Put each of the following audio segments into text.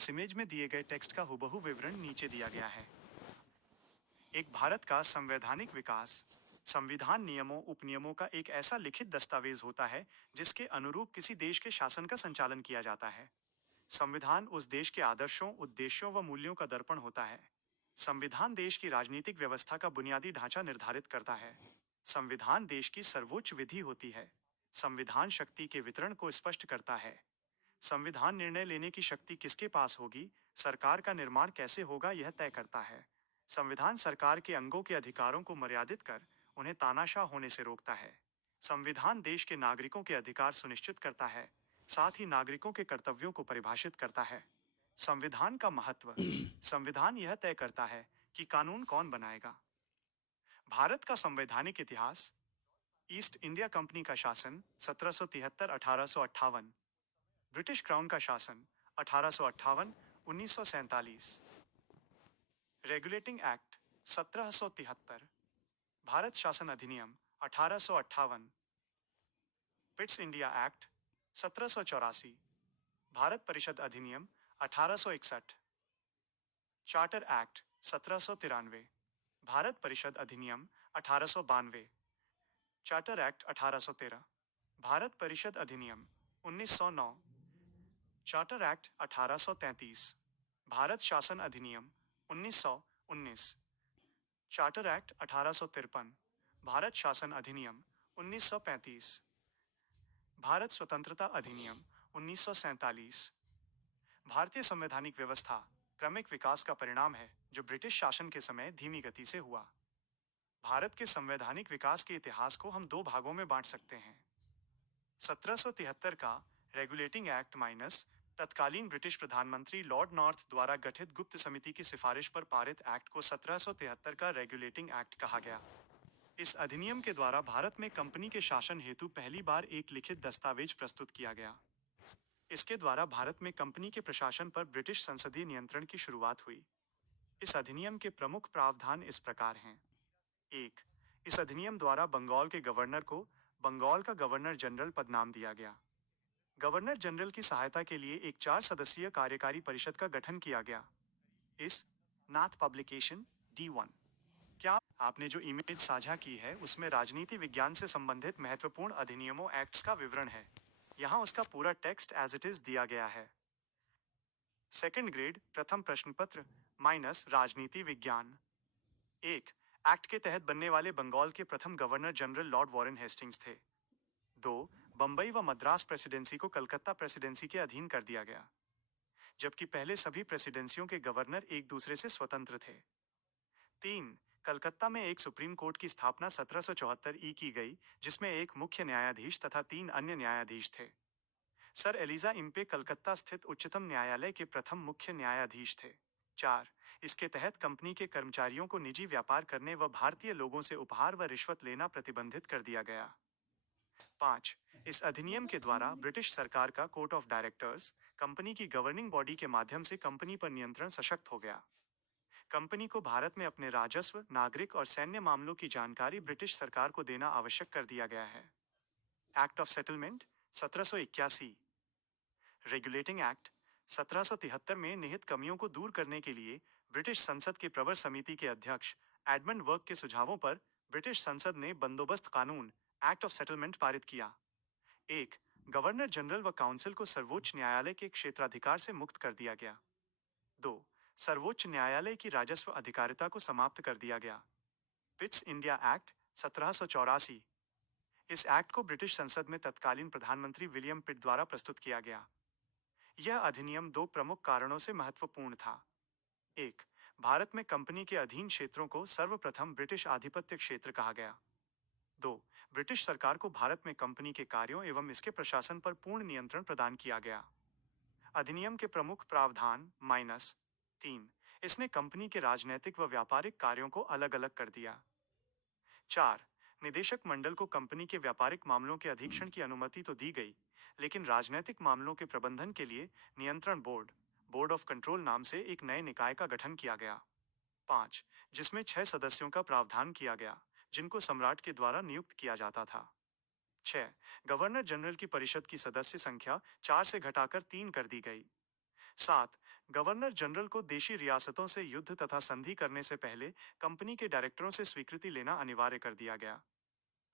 इस इमेज में दिए गए टेक्स्ट का हुबहू विवरण नीचे दिया गया है। एक भारत का संवैधानिक विकास। संविधान नियमों उपनियमों का एक ऐसा लिखित दस्तावेज होता है जिसके अनुरूप किसी देश के शासन का संचालन किया जाता है। संविधान उस देश के आदर्शों, उद्देश्यों व मूल्यों का दर्पण होता है। संविधान देश की राजनीतिक व्यवस्था का बुनियादी ढांचा निर्धारित करता है। संविधान देश की सर्वोच्च विधि होती है। संविधान शक्ति के वितरण को स्पष्ट करता है। संविधान निर्णय लेने की शक्ति किसके पास होगी, सरकार का निर्माण कैसे होगा, यह तय करता है। संविधान सरकार के अंगों के अधिकारों को मर्यादित कर उन्हें तानाशाह होने से रोकता है। संविधान देश के नागरिकों के अधिकार सुनिश्चित करता है, साथ ही नागरिकों के कर्तव्यों को परिभाषित करता है। संविधान का महत्व। संविधान यह तय करता है कि कानून कौन बनाएगा। भारत का संवैधानिक इतिहास। ईस्ट इंडिया कंपनी का शासन 1773-1858। ब्रिटिश क्राउन का शासन 1858-1947। Regulating act 1773। भारत शासन अधिनियम 1858। Pitt's India act 1784। भारत परिषद अधिनियम 1861। Charter act 1793। भारत परिषद अधिनियम 1892। Charter act 1813। भारत परिषद अधिनियम 1909। Charter act 1833। भारत शासन अधिनियम 1919। Charter act 1853। भारत शासन अधिनियम 1935। भारत स्वतंत्रता अधिनियम 1947। भारतीय संवैधानिक व्यवस्था क्रमिक विकास का परिणाम है जो ब्रिटिश शासन के समय धीमी गति से हुआ। भारत के संवैधानिक विकास के इतिहास को हम दो भागों में बांट सकते हैं। 1773 का रेगुलेटिंग एक्ट माइनस तत्कालीन ब्रिटिश प्रधानमंत्री लॉर्ड नॉर्थ द्वारा गठित गुप्त समिति की सिफारिश पर पारित एक्ट को 1773 का रेगुलेटिंग एक्ट कहा गया। इस अधिनियम के द्वारा भारत में कंपनी के शासन हेतु पहली बार एक लिखित दस्तावेज प्रस्तुत किया गया। इसके द्वारा भारत में कंपनी के प्रशासन पर ब्रिटिश संसदीय नियंत्रण की शुरुआत हुई। इस अधिनियम के प्रमुख प्रावधान इस प्रकार हैं। 1. इस अधिनियम द्वारा बंगाल के गवर्नर को बंगाल का गवर्नर जनरल पद नाम दिया गया। गवर्नर जनरल की सहायता के लिए एक 4 सदस्यीय कार्यकारी परिषद का गठन किया गया। इस नाथ पब्लिकेशन D1। क्या आपने जो इमेज साझा की है उसमें राजनीति विज्ञान से संबंधित महत्वपूर्ण अधिनियमों एक्ट्स का विवरण है। यहाँ उसका पूरा टेक्स्ट एज इट इज दिया गया है। सेकंड ग्रेड प्रथम प्रश्न पत्र माइनस राजनीति विज्ञान। 1. एक्ट के तहत बनने वाले बंगाल के प्रथम governor general Lord Warren Hastings थे। 2. बंबई व मद्रास प्रेसिडेंसी को कलकत्ता प्रेसिडेंसी के अधीन कर दिया गया, जबकि पहले सभी प्रेसिडेंसियों के गवर्नर एक दूसरे से स्वतंत्र थे। 3. कलकत्ता में एक सुप्रीम कोर्ट की स्थापना 1774 की गई, जिसमें एक मुख्य न्यायाधीश तथा 3 अन्य न्यायाधीश थे। सर एलिजा इम्पे कलकत्ता स्थित उच्चतम न्यायालय के प्रथम मुख्य न्यायाधीश थे। 4. इसके तहत कंपनी के कर्मचारियों को निजी व्यापार करने व भारतीय लोगों से उपहार व रिश्वत लेना प्रतिबंधित कर दिया गया। 5. इस अधिनियम के द्वारा ब्रिटिश सरकार का कोर्ट ऑफ डायरेक्टर्स कंपनी की गवर्निंग बॉडी के माध्यम से कंपनी पर नियंत्रण सशक्त हो गया। कंपनी को भारत में अपने राजस्व, नागरिक और सैन्य मामलों की जानकारी ब्रिटिश सरकार को देना आवश्यक कर दिया गया है। Act of settlement 1781। Regulating act 1773 में निहित कमियों को दूर करने के लिए ब्रिटिश संसद के प्रवर समिति के अध्यक्ष एडमंड वर्क के सुझावों पर ब्रिटिश संसद ने बंदोबस्त कानून एक्ट ऑफ सेटलमेंट पारित किया। 1. गवर्नर जनरल व काउंसिल को सर्वोच्च न्यायालय के क्षेत्राधिकार से मुक्त कर दिया गया। 2. सर्वोच्च न्यायालय की राजस्व अधिकारिता को समाप्त कर दिया गया। Pitt's India act 1784। इस एक्ट को ब्रिटिश संसद में तत्कालीन प्रधानमंत्री विलियम पिट द्वारा प्रस्तुत किया गया। यह अधिनियम 2 प्रमुख कारणों से महत्वपूर्ण था। 1. भारत में कंपनी के अधीन क्षेत्रों को सर्वप्रथम ब्रिटिश आधिपत्य क्षेत्र कहा गया। 2. ब्रिटिश सरकार को भारत में कंपनी के कार्यों एवं इसके प्रशासन पर पूर्ण नियंत्रण प्रदान किया गया। अधिनियम के प्रमुख प्रावधान -3. इसने कंपनी के राजनैतिक व व्यापारिक कार्यों को अलग अलग कर दिया। 4. निदेशक मंडल को कंपनी के व्यापारिक मामलों के अधीक्षण की अनुमति तो दी गई, लेकिन राजनैतिक मामलों के प्रबंधन के लिए नियंत्रण बोर्ड ऑफ कंट्रोल नाम से एक नए निकाय का गठन किया गया। 5. जिसमें 6 सदस्यों का प्रावधान किया गया, जिनको सम्राट के द्वारा नियुक्त किया जाता था। 6. गवर्नर जनरल की परिषद की सदस्य संख्या 4 से घटाकर 3 कर दी गई। 7. गवर्नर जनरल को देशी रियासतों से युद्ध तथा संधि करने से पहले कंपनी के डायरेक्टरों से स्वीकृति लेना अनिवार्य कर दिया गया।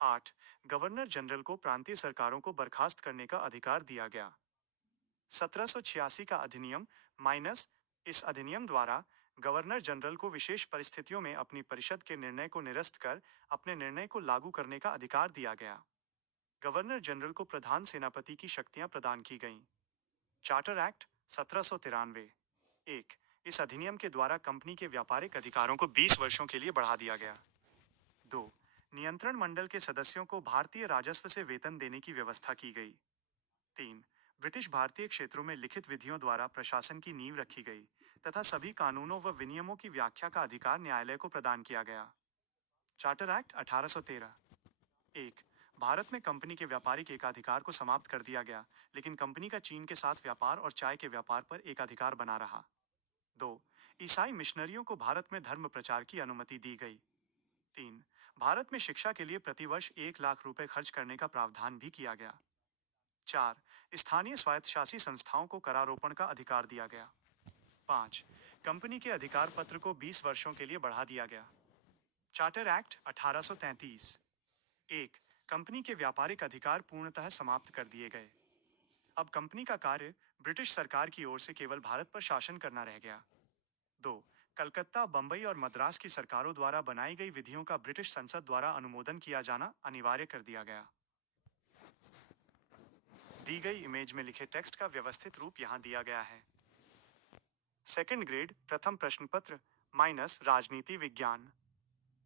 8. गवर्नर जनरल को प्रांतीय सरकारों को बर्खास्त करने का अधिकार दिया गया। 1786 का अधिनियम माइनस इस अधिनियम द्वारा गवर्नर जनरल को विशेष परिस्थितियों में अपनी परिषद के निर्णय को निरस्त कर अपने निर्णय को लागू करने का अधिकार दिया गया। गवर्नर जनरल को प्रधान सेनापति की शक्तियां प्रदान की गईं। Charter act 1793। 1. इस अधिनियम के द्वारा कंपनी के व्यापारिक अधिकारों को 20 वर्षों के लिए बढ़ा दिया गया। 2. नियंत्रण मंडल के सदस्यों को भारतीय राजस्व से वेतन देने की व्यवस्था की गई। 3. ब्रिटिश भारतीय क्षेत्रों में लिखित विधियों द्वारा प्रशासन की नींव रखी गई तथा सभी कानूनों व विनियमों की व्याख्या का अधिकार न्यायालय को प्रदान किया गया। Charter act 1813। 1. भारत में कंपनी के व्यापारिक एकाधिकार को समाप्त कर दिया गया, लेकिन कंपनी का चीन के साथ व्यापार और चाय के व्यापार पर एकाधिकार बना रहा। 2. ईसाई मिशनरियों को भारत में धर्म प्रचार की अनुमति दी गई। 3. भारत में शिक्षा के लिए प्रतिवर्ष 1 लाख रुपए खर्च करने का प्रावधान भी किया गया। 4. स्थानीय स्वायत्तशासी संस्थाओं को करारोपण का अधिकार दिया गया। 5. कंपनी के अधिकार पत्र को 20 वर्षों के लिए बढ़ा दिया गया। Charter act 1833। 1. कंपनी के व्यापारिक अधिकार पूर्णतः समाप्त कर दिए गए। अब कंपनी का कार्य ब्रिटिश सरकार की ओर से केवल भारत पर शासन करना रह गया। 2. कलकत्ता, बंबई और मद्रास की सरकारों द्वारा बनाई गई विधियों का ब्रिटिश संसद द्वारा अनुमोदन किया जाना अनिवार्य कर दिया गया। दी गई इमेज में लिखे टेक्स्ट का व्यवस्थित रूप यहाँ दिया गया है। सेकंड ग्रेड प्रथम प्रश्न पत्र माइनस राजनीति विज्ञान।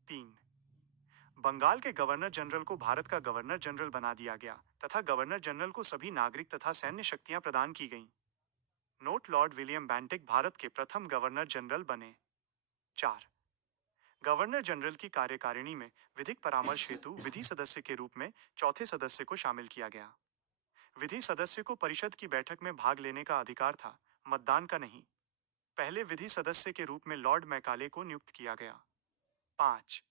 3. बंगाल के गवर्नर जनरल को भारत का गवर्नर जनरल बना दिया गया तथा गवर्नर जनरल को सभी नागरिक तथा सैन्य शक्तियां प्रदान की गईं। Note: Lord William Bentinck Bharat के प्रथम गवर्नर जनरल बने। 4. गवर्नर जनरल की कार्यकारिणी में विधिक परामर्श हेतु विधि सदस्य के रूप में चौथे सदस्य को शामिल किया गया। विधि सदस्य को परिषद की बैठक में भाग लेने का अधिकार था, मतदान का नहीं। पहले विधि सदस्य के रूप में लॉर्ड मैकाले को नियुक्त किया गया। 5.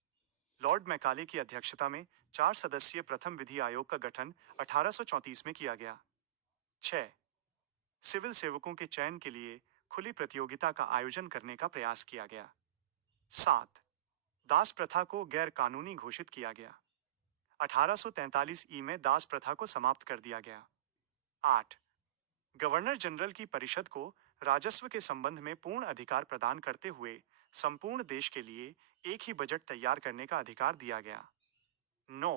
लॉर्ड मैकाले की अध्यक्षता में 4 सदस्यीय प्रथम विधि आयोग का गठन 1834 में किया गया। 6. सिविल सेवकों के चयन के लिए खुली प्रतियोगिता का आयोजन करने का प्रयास किया गया। 7. दास प्रथा को गैर कानूनी घोषित किया गया। 1843 ई में दास प्रथा को समाप्त कर दिया गया। 8. गवर्नर जनरल की परिषद को राजस्व के संबंध में पूर्ण अधिकार प्रदान करते हुए संपूर्ण देश के लिए एक ही बजट तैयार करने का अधिकार दिया गया। 9.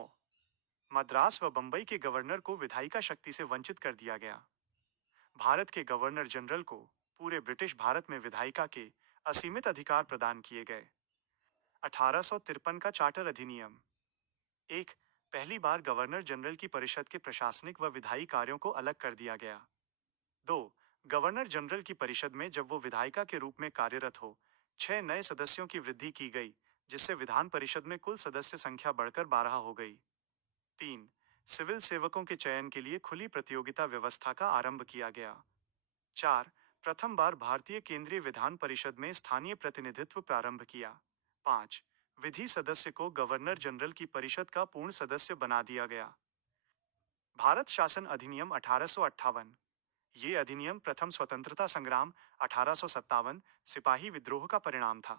मद्रास व बंबई के गवर्नर को विधायिका शक्ति से वंचित कर दिया गया। भारत के गवर्नर जनरल को पूरे ब्रिटिश भारत में विधायिका के असीमित अधिकार प्रदान किए गए। 1853 का चार्टर अधिनियम। 1. पहली बार गवर्नर जनरल की परिषद के प्रशासनिक व विधायी कार्यों को अलग कर दिया गया। 2. गवर्नर जनरल की परिषद में जब वो विधायिका के रूप में कार्यरत हो 6 नए सदस्यों की वृद्धि की गई, जिससे विधान परिषद में कुल सदस्य संख्या बढ़कर 12 हो गई। 3. सिविल सेवकों के चयन के लिए खुली प्रतियोगिता व्यवस्था का आरंभ किया गया। 4. प्रथम बार भारतीय केंद्रीय विधान परिषद में स्थानीय प्रतिनिधित्व प्रारंभ किया। 5. विधि सदस्य को गवर्नर जनरल की परिषद का पूर्ण सदस्य बना दिया गया। भारत शासन अधिनियम 1858। ये अधिनियम प्रथम स्वतंत्रता संग्राम 1857 सिपाही विद्रोह का परिणाम था।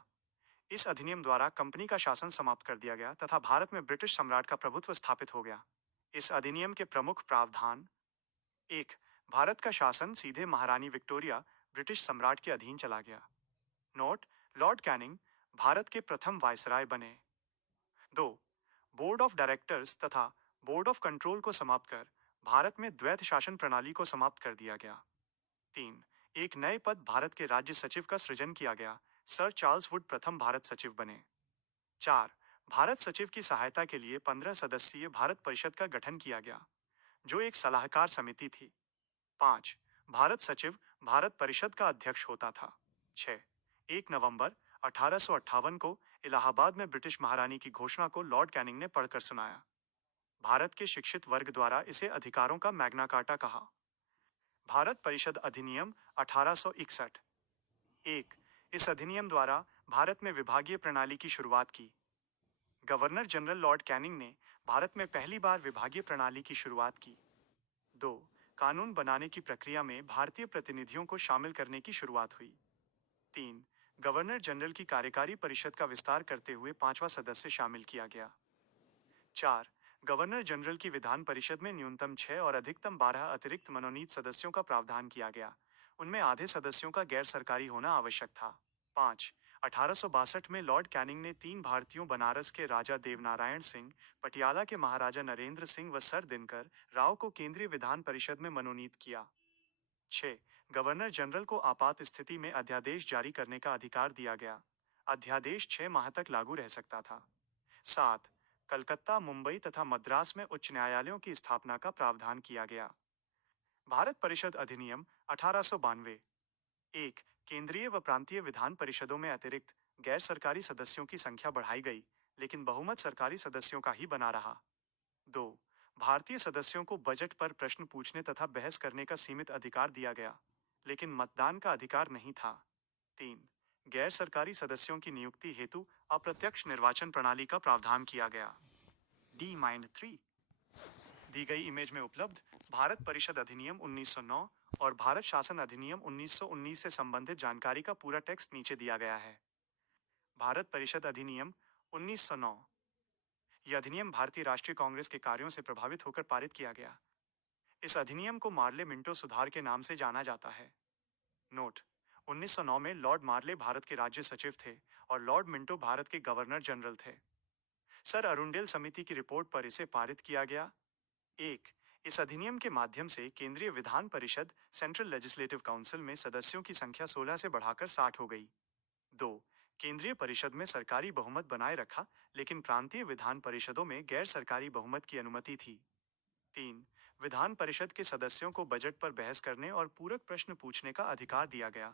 इस अधिनियम द्वारा कंपनी का शासन समाप्त कर दिया गया तथा भारत में ब्रिटिश सम्राट का प्रभुत्व स्थापित हो गया। इस अधिनियम के प्रमुख प्रावधान: 1. भारत का शासन सीधे महारानी विक्टोरिया ब्रिटिश सम्राट के अधीन चला गया। नोट: लॉर्ड कैनिंग भारत के प्रथम वायसराय बने। 2. बोर्ड ऑफ डायरेक्टर्स तथा बोर्ड ऑफ कंट्रोल को समाप्त कर भारत में द्वैत शासन प्रणाली को समाप्त कर दिया गया। 3. एक नए पद भारत के राज्य सचिव का सृजन किया गया। सर चार्ल्स वुड प्रथम भारत सचिव बने। 4. भारत सचिव की सहायता के लिए 15 सदस्यीय भारत परिषद का गठन किया गया, जो एक सलाहकार समिति थी। 5. भारत सचिव भारत परिषद का अध्यक्ष होता था। 6. 1 नवंबर 1858 को इलाहाबाद में ब्रिटिश महारानी की घोषणा को लॉर्ड कैनिंग ने पढ़कर सुनाया। भारत के शिक्षित वर्ग द्वारा इसे अधिकारों का मैग्ना कार्टा कहा। भारत परिषद अधिनियम 1861। 1. इस अधिनियम द्वारा भारत में विभागीय प्रणाली की शुरुआत की। गवर्नर जनरल लॉर्ड कैनिंग ने भारत में पहली बार विभागीय प्रणाली की शुरुआत की। 2. कानून बनाने की प्रक्रिया में भारतीय प्रतिनिधियों को शामिल करने की शुरुआत हुई। 3. गवर्नर जनरल की कार्यकारी परिषद का विस्तार करते हुए पांचवा सदस्य शामिल किया गया। 4. गवर्नर जनरल की विधान परिषद में न्यूनतम 6 और अधिकतम 12 अतिरिक्त मनोनीत सदस्यों का प्रावधान किया गया। उनमें आधे सदस्यों का गैर सरकारी होना आवश्यक था। 5. 1862 में लॉर्ड कैनिंग ने 3 भारतीयों बनारस के राजा देवनारायण सिंह, पटियाला के महाराजा नरेंद्र सिंह व सर दिनकर राव को केंद्रीय विधान परिषद में मनोनीत किया। 6. गवर्नर जनरल को आपात स्थिति में अध्यादेश जारी करने का अधिकार दिया गया। अध्यादेश 6 माह तक लागू रह सकता था। 7. कलकत्ता, मुंबई तथा मद्रास में उच्च न्यायालयों की स्थापना का प्रावधान किया गया। भारत परिषद अधिनियम 1892। 1. केंद्रीय व प्रांतीय विधान परिषदों में अतिरिक्त गैर सरकारी सदस्यों की संख्या बढ़ाई गई, लेकिन बहुमत सरकारी सदस्यों का ही बना रहा। 2. भारतीय सदस्यों को बजट पर प्रश्न पूछने तथा बहस करने का सीमित अधिकार दिया गया, लेकिन मतदान का अधिकार नहीं था। 3. गैर सरकारी सदस्यों की नियुक्ति हेतु अप्रत्यक्ष निर्वाचन प्रणाली का प्रावधान किया गया। D-3 दी गई इमेज में उपलब्ध भारत परिषद अधिनियम 1909 और भारत शासन अधिनियम 1919 से संबंधित जानकारी का पूरा टेक्स्ट नीचे दिया गया है। भारत परिषद अधिनियम 1909। यह अधिनियम भारतीय राष्ट्रीय कांग्रेस के कार्यों से प्रभावित होकर पारित किया गया। इस अधिनियम को मार्ले मिंटो सुधार के नाम से जाना जाता है। नोट: 1909 में लॉर्ड मार्ले भारत के राज्य सचिव थे और लॉर्ड मिंटो भारत के गवर्नर जनरल थे। सर अरुंडेल समिति की रिपोर्ट पर इसे पारित किया गया। 1. इस अधिनियम के माध्यम से केंद्रीय Vidhan Parishad central legislative council में सदस्यों की संख्या 16 से बढ़ाकर 60 हो गई। 2. केंद्रीय परिषद में सरकारी बहुमत बनाए रखा, लेकिन प्रांतीय विधान परिषदों में गैर सरकारी बहुमत की अनुमति थी। 3. विधान परिषद के सदस्यों को बजट पर बहस करने और पूरक प्रश्न पूछने का अधिकार दिया गया।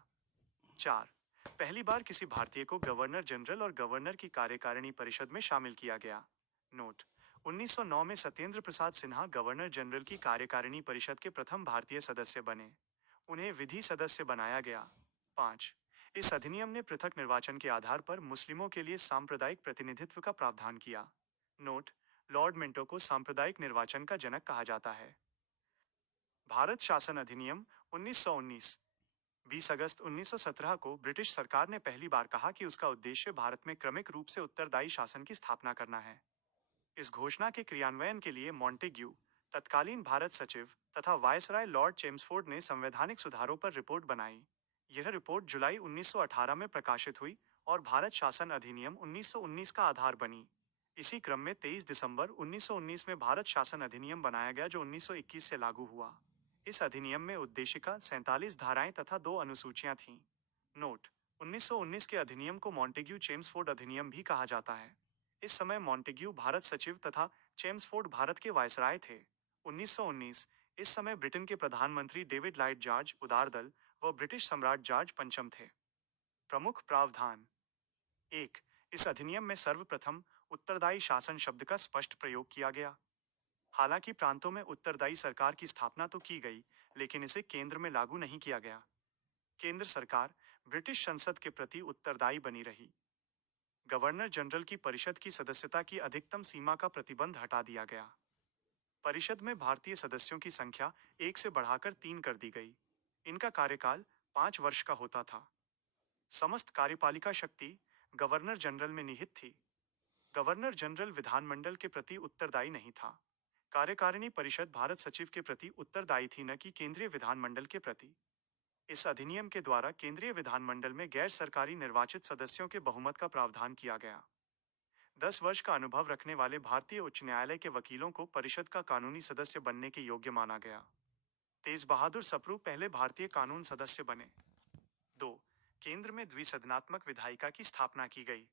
4. पहली बार किसी भारतीय को गवर्नर जनरल और गवर्नर की कार्यकारिणी परिषद में शामिल किया गया। नोट: 1909 में सत्येंद्र प्रसाद सिन्हा गवर्नर जनरल की कार्यकारिणी परिषद के प्रथम भारतीय सदस्य बने। उन्हें विधि सदस्य बनाया गया। 5. इस अधिनियम ने पृथक निर्वाचन के आधार पर मुस्लिमों के लिए सांप्रदायिक प्रतिनिधित्व का प्रावधान किया। नोट: लॉर्ड मिंटो को सांप्रदायिक निर्वाचन का जनक कहा जाता है। भारत शासन अधिनियम 1919। 20 अगस्त 1917 को ब्रिटिश सरकार ने पहली बार कहा कि उसका उद्देश्य भारत में क्रमिक रूप से उत्तरदायी शासन की स्थापना करना है। इस घोषणा के क्रियान्वयन के लिए मॉन्टेग्यू, तत्कालीन भारत सचिव तथा वायसराय लॉर्ड चेम्सफोर्ड ने संवैधानिक सुधारों पर रिपोर्ट बनाई। यह रिपोर्ट जुलाई 1918 में प्रकाशित हुई और भारत शासन अधिनियम 1919 का आधार बनी। इसी क्रम में 23 दिसंबर 1919 में भारत शासन अधिनियम बनाया गया, जो 1921 से लागू हुआ। इस अधिनियम में उद्देशिका, 47 धाराएं तथा 2 अनुसूचियां थीं। नोट: 1919 के अधिनियम को मॉन्टेग्यू चेम्सफोर्ड अधिनियम भी कहा जाता है। इस समय मॉन्टेग्यू भारत सचिव तथा चेम्सफोर्ड भारत के वायसराय थे। 1919 इस समय ब्रिटेन के प्रधानमंत्री डेविड लॉयड जॉर्ज उदारदल व ब्रिटिश सम्राट जॉर्ज पंचम थे। प्रमुख प्रावधान। 1. इस अधिनियम में सर्वप्रथम उत्तरदायी शासन शब्द का स्पष्ट प्रयोग किया गया। हालांकि प्रांतों में उत्तरदायी सरकार की स्थापना तो की गई, लेकिन इसे केंद्र में लागू नहीं किया गया। केंद्र सरकार ब्रिटिश संसद के प्रति उत्तरदायी बनी रही। गवर्नर जनरल की परिषद की सदस्यता की अधिकतम सीमा का प्रतिबंध हटा दिया गया। परिषद में भारतीय सदस्यों की संख्या 1 से बढ़ाकर 3 कर दी गई। इनका कार्यकाल 5 वर्ष का होता था। समस्त कार्यपालिका शक्ति गवर्नर जनरल में निहित थी। गवर्नर जनरल विधानमंडल के प्रति उत्तरदायी नहीं था। कार्यकारिणी परिषद भारत सचिव के प्रति उत्तरदायी थी, न कि केंद्रीय विधानमंडल के प्रति। इस अधिनियम के द्वारा केंद्रीय विधानमंडल में गैर सरकारी निर्वाचित सदस्यों के बहुमत का प्रावधान किया गया। 10 वर्ष का अनुभव रखने वाले भारतीय उच्च न्यायालय के वकीलों को परिषद का कानूनी सदस्य बनने के योग्य माना गया। तेज बहादुर सप्रू पहले भारतीय कानून सदस्य बने। 2. केंद्र में द्विसदनात्मक विधायिका की स्थापना की गई।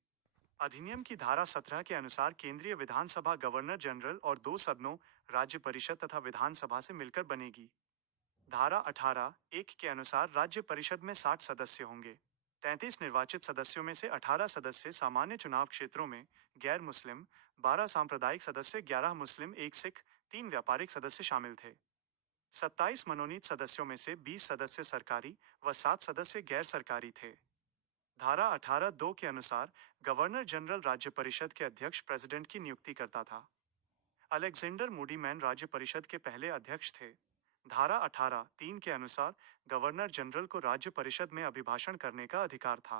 अधिनियम की धारा 17 के अनुसार केंद्रीय विधानसभा गवर्नर जनरल और 2 सदनों, राज्य परिषद तथा विधानसभा से मिलकर बनेगी। धारा 18(1) के अनुसार राज्य परिषद में 60 सदस्य होंगे। 33 निर्वाचित सदस्यों में से 18 सदस्य सामान्य चुनाव क्षेत्रों में, गैर मुस्लिम 12 सांप्रदायिक सदस्य, 11 मुस्लिम, 1 सिख, 3 व्यापारिक सदस्य शामिल थे। 27 मनोनीत सदस्यों में से 20 सदस्य सरकारी व 7 सदस्य गैर सरकारी थे। धारा 18(2) के अनुसार गवर्नर जनरल राज्य परिषद के अध्यक्ष प्रेसिडेंट की नियुक्ति करता था। अलेक्जेंडर मूडी मैन राज्य परिषद के पहले अध्यक्ष थे। धारा 18(3) के अनुसार गवर्नर जनरल को राज्य परिषद में अभिभाषण करने का अधिकार था।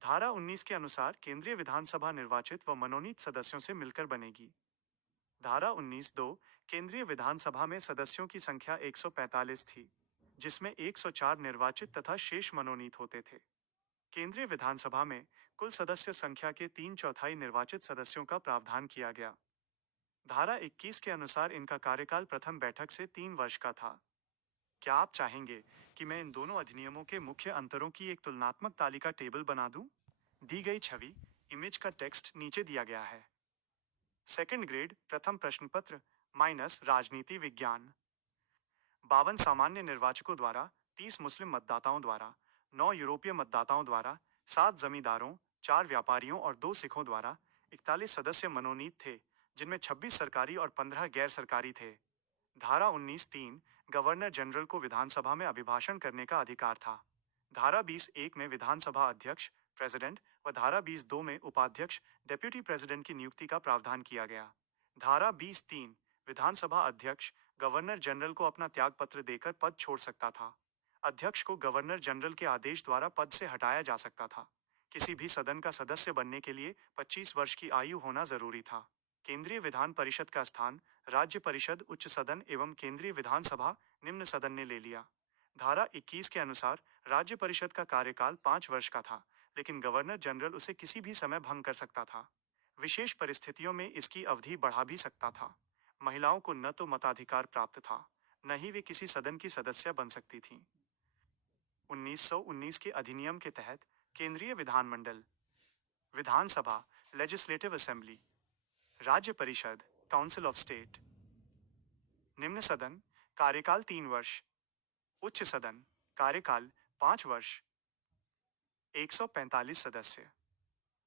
धारा 19 के अनुसार केंद्रीय विधानसभा निर्वाचित व मनोनीत सदस्यों से मिलकर बनेगी। धारा 19(2) केंद्रीय विधानसभा में सदस्यों की संख्या 145 थी, जिसमें 104 निर्वाचित तथा शेष मनोनीत होते थे। केंद्रीय विधानसभा में कुल सदस्य संख्या के 3/4 निर्वाचित सदस्यों का प्रावधान किया गया। धारा 21 के अनुसार इनका कार्यकाल प्रथम बैठक से 3 वर्ष का था। क्या आप चाहेंगे कि मैं इन दोनों अधिनियमों के मुख्य अंतरों की एक तुलनात्मक तालिका टेबल बना दूं? दी गई छवि इमेज का टेक्स्ट नीचे दिया गया है। सेकंड ग्रेड प्रथम प्रश्न पत्र माइनस राजनीति विज्ञान। 52 सामान्य निर्वाचकों द्वारा, 30 मुस्लिम मतदाताओं द्वारा, 9 यूरोपीय मतदाताओं द्वारा, 7 जमींदारों, 4 व्यापारियों और 2 सिखों द्वारा 41 सदस्य मनोनीत थे, जिनमें 26 सरकारी और 15 गैर सरकारी थे। धारा 19(3) गवर्नर जनरल को विधानसभा में अभिभाषण करने का अधिकार था। धारा 20(1) में विधानसभा अध्यक्ष प्रेसिडेंट व धारा 20(2) में उपाध्यक्ष डेप्यूटी प्रेसिडेंट की नियुक्ति का प्रावधान किया गया। धारा 20(3) विधानसभा अध्यक्ष गवर्नर जनरल को अपना त्यागपत्र देकर पद छोड़ सकता था। अध्यक्ष को गवर्नर जनरल के आदेश द्वारा पद से हटाया जा सकता था। किसी भी सदन का सदस्य बनने के लिए 25 वर्ष की आयु होना जरूरी था। केंद्रीय विधान परिषद का स्थान राज्य परिषद उच्च सदन एवं केंद्रीय विधानसभा निम्न सदन ने ले लिया। धारा 21 के अनुसार राज्य परिषद का कार्यकाल 5 वर्ष का था, लेकिन गवर्नर जनरल उसे किसी भी समय भंग कर सकता था। विशेष परिस्थितियों में इसकी अवधि बढ़ा भी सकता था। महिलाओं को न तो मताधिकार प्राप्त था, न ही वे किसी सदन की सदस्य बन सकती थीं। 1919 के अधिनियम के तहत केंद्रीय विधानमंडल, विधानसभा लेजिस्लेटिव असेंबली, राज्य परिषद काउंसिल ऑफ स्टेट, निम्न सदन कार्यकाल 3 वर्ष, उच्च सदन कार्यकाल 5 वर्ष, 145 सदस्य,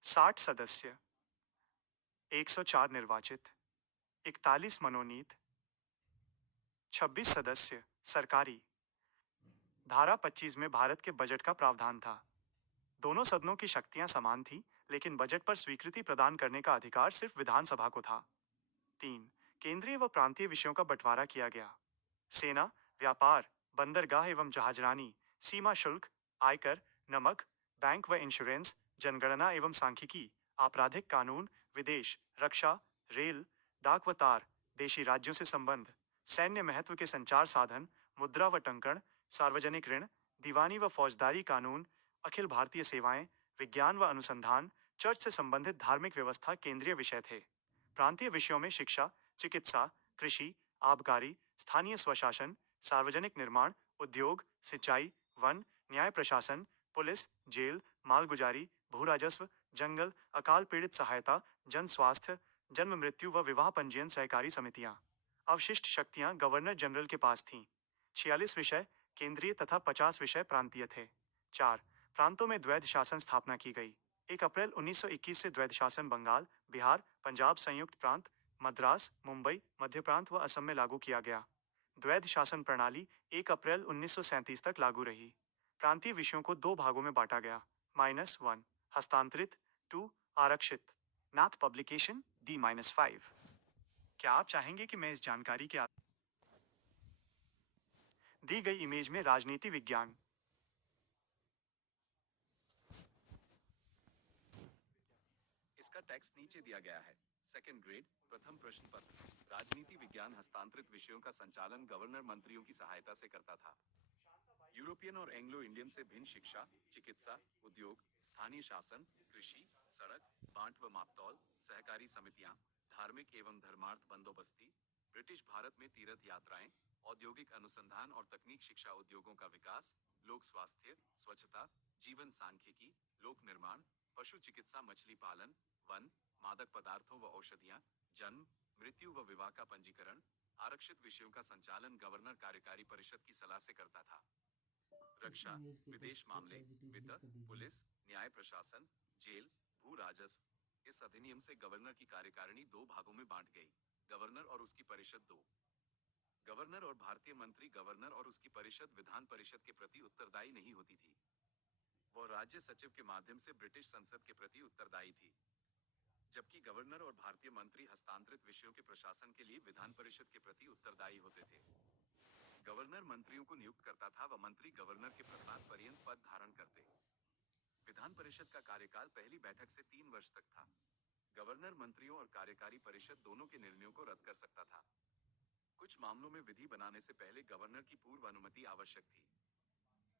60 सदस्य, 104 निर्वाचित, 41 मनोनीत, 26 सदस्य सरकारी। धारा 25 में भारत के बजट का प्रावधान था। दोनों सदनों की शक्तियां समान थीं, लेकिन बजट पर स्वीकृति प्रदान करने का अधिकार सिर्फ विधानसभा को था। 3. केंद्रीय व प्रांतीय विषयों का बंटवारा किया गया। सेना, व्यापार, बंदरगाह एवं जहाजरानी, सीमा शुल्क, आयकर, नमक, बैंक व इंश्योरेंस, जनगणना एवं सांख्यिकी, आपराधिक कानून, विदेश, रक्षा, रेल, डाक व तार, देशी राज्यों से संबंध, सैन्य महत्व के संचार साधन, मुद्रा व टंकण, सार्वजनिक ऋण, दीवानी व फौजदारी कानून, अखिल भारतीय सेवाएं, विज्ञान व अनुसंधान, चर्च से संबंधित धार्मिक व्यवस्था केंद्रीय विषय थे। प्रांतीय विषयों में शिक्षा, चिकित्सा, कृषि, आबकारी, स्थानीय स्वशासन, सार्वजनिक निर्माण, उद्योग, सिंचाई, वन, न्याय प्रशासन, पुलिस, जेल, मालगुजारी, भूराजस्व, जंगल, अकाल पीड़ित सहायता, जन स्वास्थ्य, जन्म मृत्यु व विवाह पंजीयन सहकारी समितियां। अवशिष्ट शक्तियां गवर्नर जनरल के पास थीं। 46 विषय केंद्रीय तथा 50 विषय प्रांतीय थे। 4. प्रांतों में द्वैध शासन स्थापना की गई। 1 अप्रैल 1921 से द्वैध शासन बंगाल, बिहार, पंजाब संयुक्त प्रांत, मद्रास, मुंबई, मध्य प्रांत व असम में लागू किया गया। द्वैध शासन प्रणाली 1 अप्रैल 1937 तक लागू रही। प्रांतीय विषयों को 2 भागों में बांटा गया। -1 हस्तांतरित, 2 आरक्षित। नाथ पब्लिकेशन D-5। क्या आप चाहेंगे कि मैं इस जानकारी के दी गई इमेज में राजनीति विज्ञान इसका टेक्स्ट नीचे दिया गया है। सेकंड ग्रेड प्रथम प्रश्न पत्र राजनीति विज्ञान हस्तांतरित विषयों का संचालन गवर्नर मंत्रियों की सहायता से करता था। यूरोपियन और एंग्लो इंडियन से भिन्न शिक्षा, चिकित्सा, उद्योग, स्थानीय शासन, कृषि, सड़क, बांट व मापतौल, सहकारी समितियां, धार्मिक एवं धर्मार्थ बंदोबस्ती, ब्रिटिश भारत में तीर्थ यात्राएं, औद्योगिक अनुसंधान और तकनीक, शिक्षा, उद्योगों का विकास, लोक स्वास्थ्य, स्वच्छता, जीवन सांख्यिकी, लोक निर्माण, पशु चिकित्सा, मछली पालन, वन, मादक पदार्थों व औषधियां, जन्म, मृत्यु व विवाह का पंजीकरण। आरक्षित विषयों का संचालन गवर्नर कार्यकारी परिषद की सलाह से करता था। रक्षा, विदेश मामले, वित्त, पुलिस, न्याय प्रशासन, जेल, भू राजस्व। इस अधिनियम से गवर्नर की कार्यकारिणी 2 भागों में बांट गई। गवर्नर और उसकी परिषद 2। गवर्नर और भारतीय मंत्री गवर्नर और उसकी परिषद विधान परिषद के प्रति उत्तरदायी नहीं होती थी। वह राज्य सचिव के माध्यम से ब्रिटिश संसद के प्रति उत्तरदायी थी, जबकि गवर्नर और भारतीय मंत्री हस्तांतरित विषयों के प्रशासन के लिए विधान परिषद के प्रति उत्तरदायी होते थे। गवर्नर मंत्रियों को नियुक्त करता था व मंत्री गवर्नर के प्रसाद पर्यंत पद धारण करते। विधान परिषद का कार्यकाल पहली बैठक से 3 वर्ष तक था। गवर्नर मंत्रियों और कार्यकारी परिषद दोनों के निर्णयों को रद्द कर सकता था। कुछ मामलों में विधि बनाने से पहले गवर्नर की पूर्व अनुमति आवश्यक थी।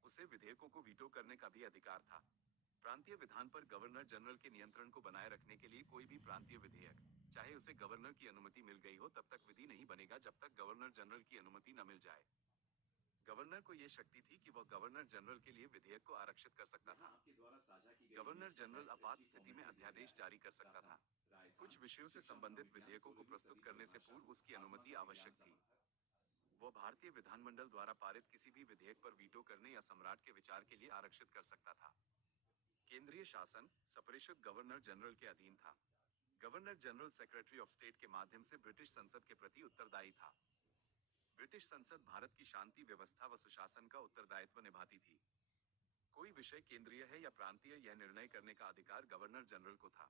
उसे विधेयकों को वीटो करने का भी अधिकार था। प्रांतीय विधान पर गवर्नर जनरल के नियंत्रण को बनाए रखने के लिए कोई भी प्रांतीय विधेयक, चाहे उसे गवर्नर की अनुमति मिल गई हो, तब तक विधि नहीं बनेगा जब तक गवर्नर जनरल की अनुमति न मिल जाए। गवर्नर को यह शक्ति थी कि वह गवर्नर जनरल के लिए विधेयक को आरक्षित कर सकता था। गवर्नर जनरल आपात स्थिति में अध्यादेश जारी कर सकता था। कुछ विषयों से संबंधित विधेयकों को प्रस्तुत करने से पूर्व उसकी अनुमति आवश्यक थी। वह भारतीय विधानमंडल द्वारा पारित किसी भी विधेयक पर वीटो करने या सम्राट के विचार के लिए आरक्षित कर सकता था। केंद्रीय शासन सपरिषद गवर्नर जनरल के अधीन था। Governor general secretary of state के माध्यम से ब्रिटिश संसद के प्रति उत्तरदायी था। ब्रिटिश संसद भारत की शांति व्यवस्था व सुशासन का उत्तरदायित्व निभाती थी। कोई विषय केंद्रीय है या प्रांतीय, यह निर्णय करने का अधिकार गवर्नर जनरल को था।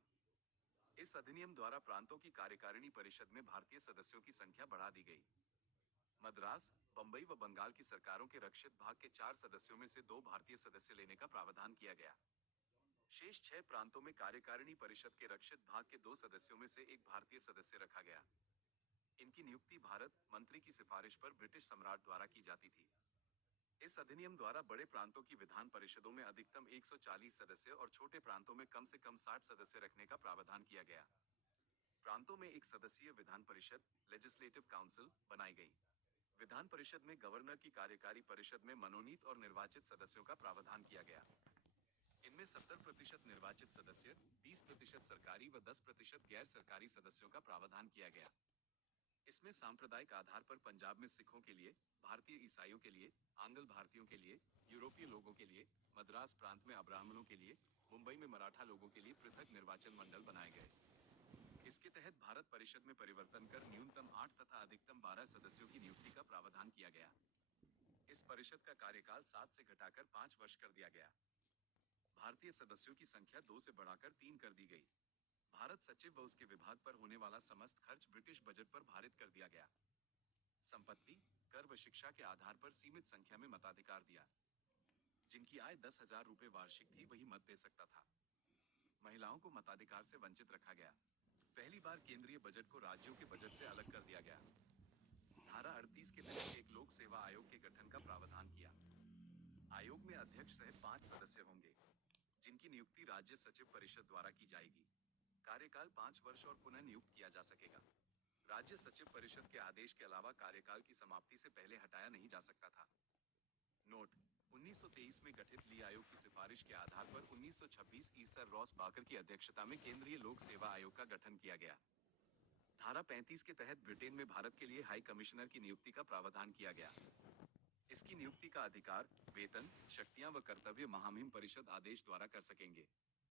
इस अधिनियम द्वारा प्रांतों की कार्यकारिणी परिषद में भारतीय सदस्यों की संख्या बढ़ा दी गई। मद्रास, बंबई व बंगाल की सरकारों के रक्षित भाग के 4 सदस्यों में से 2 भारतीय सदस्य लेने का प्रावधान किया गया। शेष 6 प्रांतों में कार्यकारिणी परिषद के रक्षित भाग के 2 सदस्यों में से 1 भारतीय सदस्य रखा गया। इनकी नियुक्ति भारत मंत्री की सिफारिश पर ब्रिटिश सम्राट द्वारा की जाती थी। इस अधिनियम द्वारा बड़े प्रांतों की विधान परिषदों में अधिकतम 140 सदस्य और छोटे प्रांतों में कम से कम 60 सदस्य रखने का प्रावधान किया गया। प्रांतों में 1 सदस्यीय विधान परिषद लेजिस्लेटिव काउंसिल बनाई गई। विधान परिषद में गवर्नर की कार्यकारी परिषद में मनोनीत और निर्वाचित सदस्यों का प्रावधान किया गया। इनमें 70% निर्वाचित सदस्य, 20% सरकारी व 10% गैर सरकारी सदस्यों का प्रावधान किया गया। इसमें सांप्रदायिक आधार पर पंजाब में सिखों के लिए, भारतीय ईसाइयों के लिए, आंग्ल भारतीयों के लिए, यूरोपीय लोगों के लिए, मद्रास प्रांत में अब्राह्मणों के लिए, मुंबई में मराठा लोगों के लिए पृथक निर्वाचन मंडल बनाए गए। इसके तहत भारत परिषद में परिवर्तन कर न्यूनतम 8 तथा अधिकतम 12 सदस्यों की नियुक्ति का प्रावधान किया गया। इस परिषद का कार्यकाल 7 से घटाकर 5 वर्ष कर दिया गया। भारतीय सदस्यों की संख्या 2 से बढ़ाकर 3 कर दी गई। भारत सचिव व उसके विभाग पर होने वाला समस्त खर्च ब्रिटिश बजट पर भारित कर दिया गया। संपत्ति, कर व शिक्षा के आधार पर सीमित संख्या में मताधिकार दिया। जिनकी आय 10,000 रुपए वार्षिक थी वही मत दे सकता था। महिलाओं को मताधिकार से वंचित रखा गया। पहली बार केंद्रीय बजट को राज्यों के बजट से अलग कर दिया गया। धारा 38 के तहत एक लोक सेवा आयोग के गठन का प्रावधान किया। आयोग में अध्यक्ष सहित 5 सदस्य होंगे, जिनकी नियुक्ति राज्य सचिव परिषद द्वारा की जाएगी। कार्यकाल 5 वर्ष और पुनः नियुक्त किया जा सकेगा। राज्य सचिव परिषद के आदेश के अलावा कार्यकाल की समाप्ति से पहले हटाया नहीं जा सकता था। नोट: 1923 में गठित ली आयोग की सिफारिश के आधार पर 1926 ई सर रॉस बाकर की अध्यक्षता में केंद्रीय लोक सेवा आयोग का गठन किया गया। धारा 35 के तहत ब्रिटेन में भारत के लिए हाई कमिश्नर की नियुक्ति का प्रावधान किया गया। इसकी नियुक्ति का अधिकार, वेतन, शक्तियां व कर्तव्य महामहिम परिषद आदेश द्वारा कर सकेंगे।